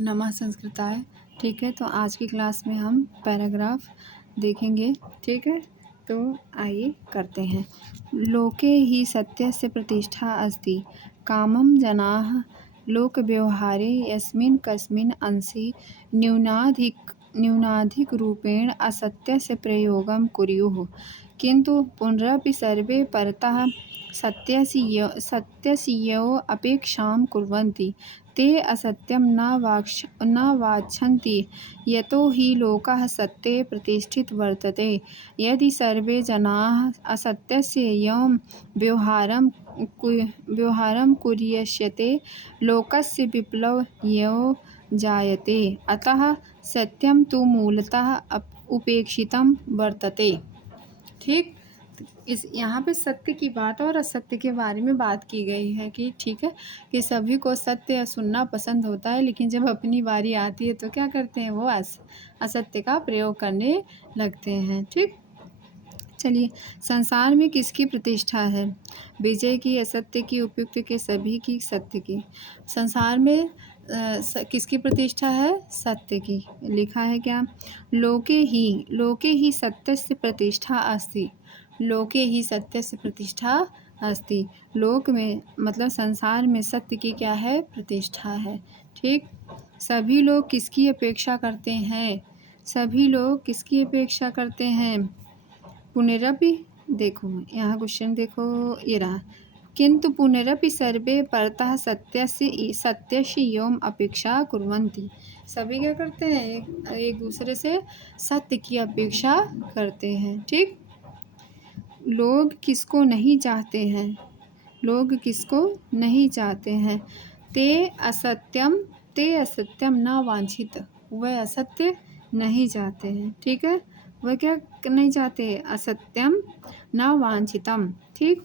नमः संस्कृताय। ठीक है, तो आज की क्लास में हम पैराग्राफ देखेंगे। ठीक है, तो आइए करते हैं। लोके ही सत्यस्य प्रतिष्ठा अस्ति, कामं जनाः लोकव्यवहारे यस्मिन् कस्मिन् अंशे न्यूनाधिकरूपेण असत्यस्य प्रयोगं कुर्युः, किन्तु पुनरपि सर्वे परतः सत्यस्यैव अपेक्षां कुर्वन्ति। ते असत्यं न वाञ्छन्ति, यतो हि लोकः सत्ये प्रतिष्ठितः वर्तते। यदि सर्वे जनाः असत्यस्य एवं व्यवहारं कुर्युष्यते, लोकस्य विप्लवः एव जायते। अतः सत्यं तु मूलतः उपेक्षितं वर्तते। ठीक, इस यहाँ पे सत्य की बात और असत्य के बारे में बात की गई है कि ठीक है कि सभी को सत्य सुनना पसंद होता है, लेकिन जब अपनी बारी आती है तो क्या करते हैं, वो असत्य का प्रयोग करने लगते हैं। ठीक, चलिए, संसार में किसकी प्रतिष्ठा है? विजय की, असत्य की, उपयुक्त के, सभी की, सत्य की। संसार में किसकी प्रतिष्ठा है? सत्य की। लिखा है क्या? लोके ही सत्यस्य प्रतिष्ठा अस्ति। लोके ही सत्यस्य प्रतिष्ठा अस्ति। लोक में मतलब संसार में सत्य की क्या है? प्रतिष्ठा है। ठीक, सभी लोग किसकी अपेक्षा करते हैं? सभी लोग किसकी अपेक्षा करते हैं? पुनरपि, देखो यहाँ क्वेश्चन देखो, ये रहा, किंतु पुनरपि सर्वे परतः सत्यस्य एवं अपेक्षा कुर्वन्ति। सभी क्या करते हैं? एक दूसरे से सत्य की अपेक्षा करते हैं। ठीक, लोग किसको नहीं चाहते हैं? लोग किसको नहीं चाहते हैं? ते असत्यम न वांछित। वह असत्य नहीं चाहते हैं। ठीक है, वह क्या नहीं चाहते? असत्यम न वांछितम। ठीक,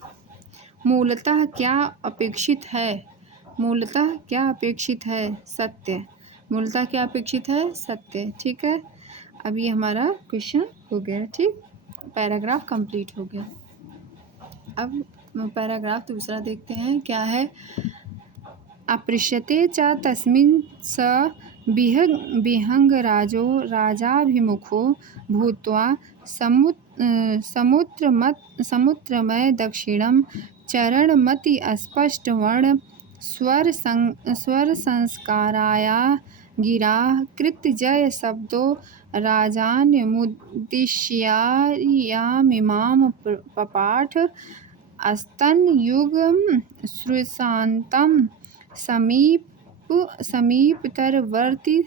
मूलतः क्या अपेक्षित है? मूलतः क्या अपेक्षित है? सत्य। मूलतः क्या अपेक्षित है? सत्य। ठीक है, अब ये हमारा क्वेश्चन हो गया। ठीक, पैराग्राफ कंप्लीट हो गया। अब पैराग्राफ दूसरा देखते हैं, क्या है? अपृश्यते च तस्मिन् स विहंगराजो राजाभिमुखो भूत्वा समुद्रमय दक्षिणं चरणमति अस्पष्टवर्ण स्वरसंस्काराया गिरा कृतजय शब्दो राजान्मुद्दिश्यामिमां पपाठ स्तनयुगं श्रुशान्तं समीपतरवर्ति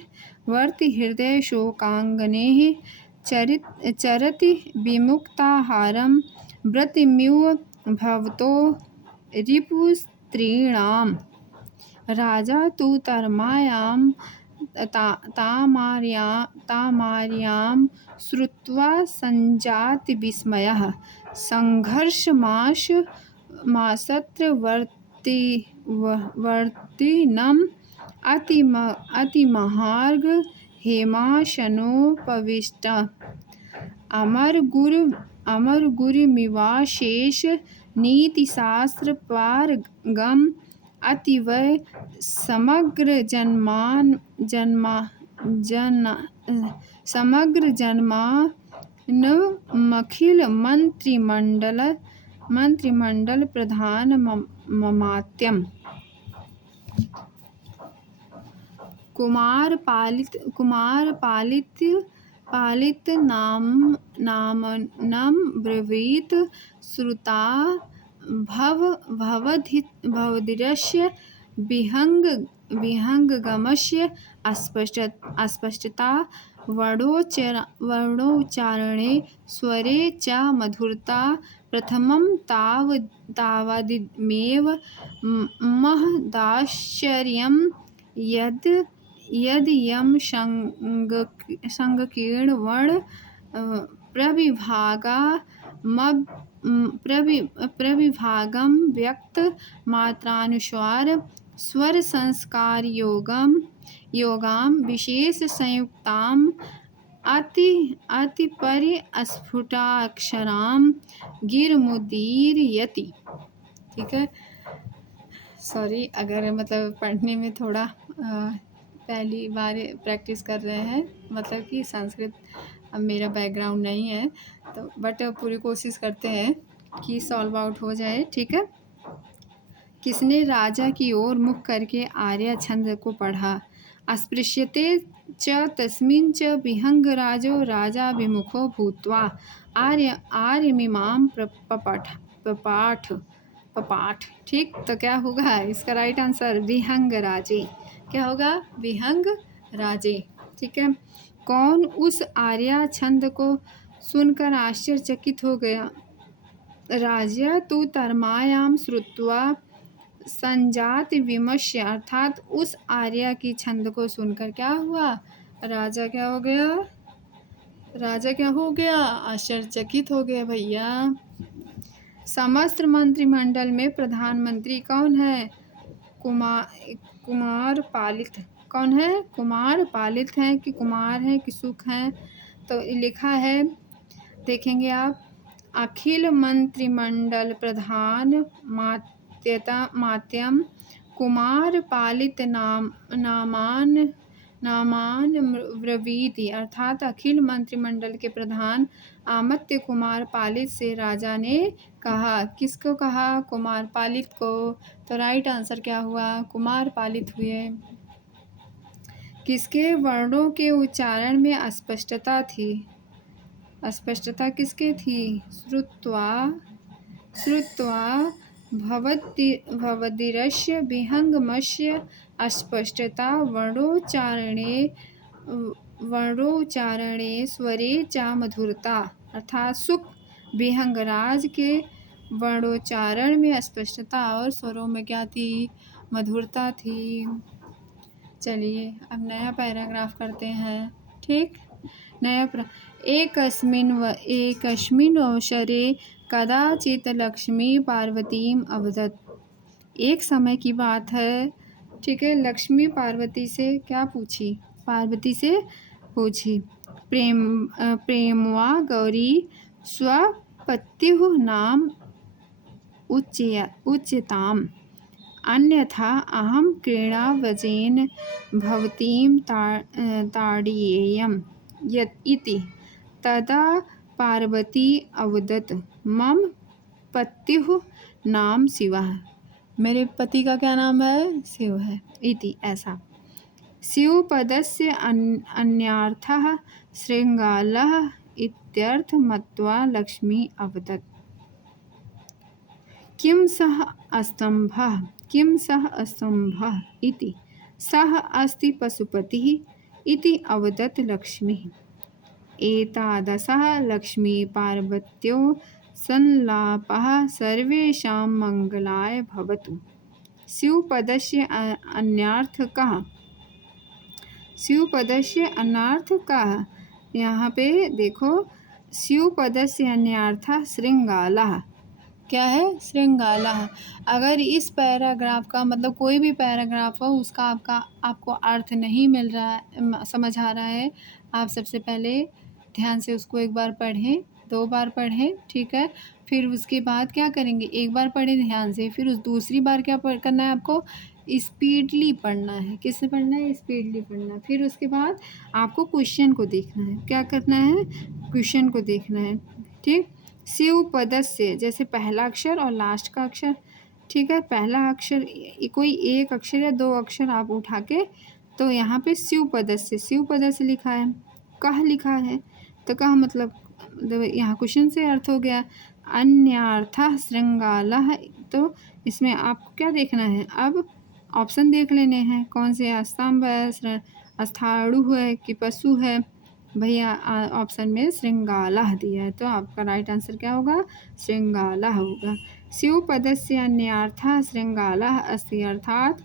हृदयशोकाङ्गनेः चरति विमुक्ताहारं व्रतमिव भवतो रिपुस्त्रीणाम्। राजा तु तामार्यां श्रुत्वा सञ्जाति विस्मयः। संघर्षमासत्रवर्तिनम् अतिमहार्घ हेमाशनोपविष्ट अमरगुरुमिवाशेष नीतिशास्त्रपारगम् अतिवय समग्र जन्मानमखिल मंत्रिमंडल प्रधान ममात्यम। कुमार पालित नामनं ब्रवीत श्रुता भवधिरस्य विहंगमस्य अस्पष्टता वर्णोच्चारणे स्वरे च मधुरता। प्रथमं तावदिमेव महदाश्चर्यं यद्यं संकीर्णवर्ण प्रविभागं व्यक्त मात्रानुसार स्वर संस्कार योगां विशेष संयुक्तां अतिपरिस्फुटाक्षरां गिरमुदीरयति। ठीक है, सॉरी अगर मतलब पढ़ने में थोड़ा पहली बार प्रैक्टिस कर रहे हैं, मतलब कि संस्कृत अब मेरा बैकग्राउंड नहीं है तो, बट पूरी कोशिश करते हैं कि सॉल्व आउट हो जाए। ठीक है। किसने राजा की ओर मुख करके आर्या छंद को पढ़ा? अस्पृश्यते च तस्मिन् च विहंगराजो राजाभिमुखो भूत्वा आर्यमिमां पपाठ पपाठ। ठीक, तो क्या होगा इसका राइट आंसर? विहंगराजे। क्या होगा? विहंगराजे। ठीक है। कौन उस आर्या छंद को सुनकर आश्चर्यचकित हो गया? राजा तु तर्मायाम श्रुत्वा संजात विमर्श, अर्थात उस आर्या की छंद को सुनकर क्या हुआ? राजा क्या हो गया? राजा क्या हो गया? आश्चर्यचकित हो गया भैया। समस्त मंत्रिमंडल में प्रधानमंत्री कौन है? कुमार पालित। कौन है? कुमार पालित है कि कुमार है कि सुख है? तो लिखा है, देखेंगे आप, अखिल मंत्रिमंडल प्रधान मात्यम कुमार पालित नामान ब्रवीति, अर्थात अखिल मंत्रिमंडल के प्रधान आमत्य कुमार पालित से राजा ने कहा। किसको कहा? कुमार पालित को। तो राइट आंसर क्या हुआ? कुमार पालित हुए। किसके वर्णों के उच्चारण में अस्पष्टता थी? अस्पष्टता किसके थी? श्रुत्वा भवदीरस्य विहंगमस्य अस्पष्टता वर्णोच्चारणे स्वरे च मधुरता, अर्थात सुख विहंगराज के वर्णोच्चारण में अस्पष्टता और स्वरों में क्या थी? मधुरता थी। चलिए अब नया पैराग्राफ करते हैं। ठीक, नया एकस्मिन् अवसरे कदाचित लक्ष्मी पार्वतीम अवदत्। एक समय की बात है, ठीक है, लक्ष्मी पार्वती से क्या पूछी? पार्वती से पूछी, प्रेमवा गौरी स्वपत्युः नाम उच्यताम्, अन्यथा अहं क्रीडावजेन भवतीं ताडयेयम् इति। तदा पार्वती अवदत्, मम पत्युः नाम शिवः। मेरे पति का क्या नाम है? शिव है। इति, ऐसा। शिवपदस्य अन्यार्थः श्रृंगालः इत्यर्थ मत्वा लक्ष्मी अवदत्, किं सः अस्तंभः? किं सः अस्तंभः इति। सः अस्ति पशुपतिः इति अवदत् लक्ष्मीः। एतादृशः लक्ष्मीपार्वत्योः संलापः सर्वेषां मङ्गलाय भवतु। शिवपदस्य अन्यार्थ कः? शिवपदस्य अन्यार्थ कः? यहाँ पे देखो, शिवपदस्य अन्यार्थः श्रृंगालः। क्या है? श्रृंगालः। अगर इस पैराग्राफ का मतलब कोई भी पैराग्राफ हो उसका आपको अर्थ नहीं मिल रहा है, समझ आ रहा है, आप सबसे पहले ध्यान से उसको एक बार पढ़ें, 2 बार पढ़ें, ठीक है। फिर उसके बाद क्या करेंगे? एक बार पढ़ें ध्यान से, फिर उस दूसरी बार क्या करना है आपको? स्पीडली पढ़ना है। किससे पढ़ना है? स्पीडली पढ़ना है। फिर उसके बाद आपको क्वेश्चन को देखना है। क्या करना है? क्वेश्चन को देखना है। ठीक। शिवपदस्य, जैसे पहला अक्षर और लास्ट का अक्षर, ठीक है, पहला अक्षर कोई एक अक्षर या 2 अक्षर आप उठा के, तो यहाँ पे शिवपदस्य लिखा है, कह लिखा है, तो कह मतलब यहाँ क्वेश्चन से अर्थ हो गया। अन्यार्थः श्रृंगालः, तो इसमें आपको क्या देखना है? अब ऑप्शन देख लेने हैं, कौन से? स्तंभ है, स्थाणु है कि पशु है? भैया ऑप्शन में श्रृंगालः दिया है, तो आपका राइट आंसर क्या होगा? श्रृंगालः होगा। शिवपदस्य अन्यार्थः श्रृंगालः अस्ति, अर्थात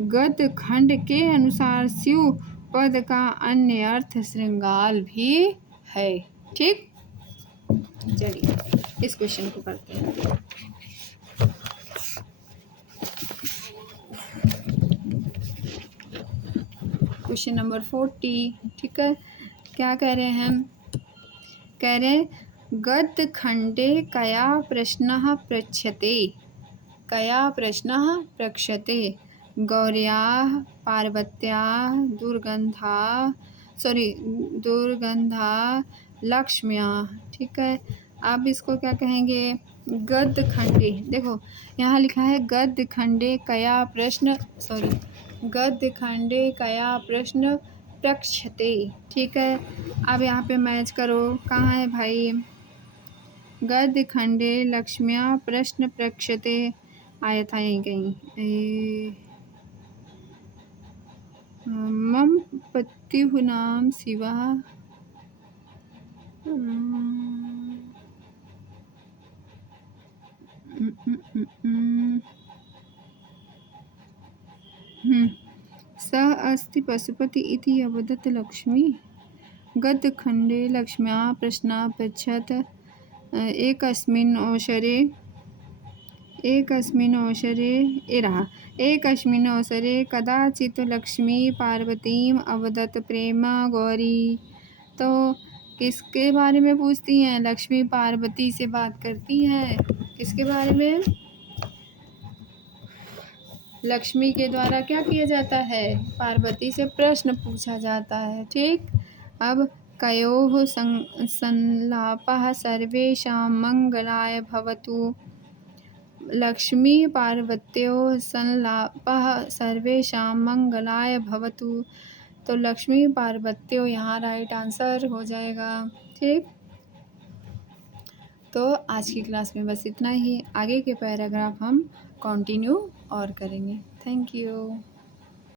गद्य खंड के अनुसार शिव पद का अन्य अर्थ श्रृंगाल भी है। ठीक, चलिए इस क्वेश्चन को करते हैं। क्वेश्चन नंबर 40, ठीक है। क्या कह रहे हैं हम? कह रहे गद्य खंडे कया प्रश्नः पृच्छ्यते, कया प्रश्नः पृच्छ्यते, गौर्याः पार्वत्या दुर्गंधा लक्ष्म्या। ठीक है, अब इसको क्या कहेंगे? गद्य खंडे। देखो यहाँ लिखा है गद्य खंडे कया प्रश्न प्रक्षते। ठीक है, अब यहाँ पे मैच करो, कहाँ है भाई? गद्य खंडे लक्ष्म्या प्रश्न प्रक्षते आया था यहीं कहीं। मम पत्युः नाम शिवः। स अस्ति पशुपति इति अवदत् लक्ष्मी। गद्यखण्डे लक्ष्म्या प्रश्नः पृच्छत् एकस्मिन् अवसरे कदाचित् लक्ष्मी पार्वतीम् अवदत् प्रेम गौरी। तो किसके बारे में पूछती हैं? लक्ष्मी पार्वती से बात करती हैं। किसके बारे में? लक्ष्मी के द्वारा क्या किया जाता है? पार्वती से प्रश्न पूछा जाता है। ठीक, अब कयोः संलापः सर्वेषां मंगलाय भवतु। लक्ष्मी पार्वत्योः संलापः सर्वेषां मंगलाय भवतु। तो लक्ष्मी पार्वत्योः यहाँ राइट आंसर हो जाएगा। ठीक, तो आज की क्लास में बस इतना ही। आगे के पैराग्राफ हम कंटिन्यू और करेंगे। Thank you.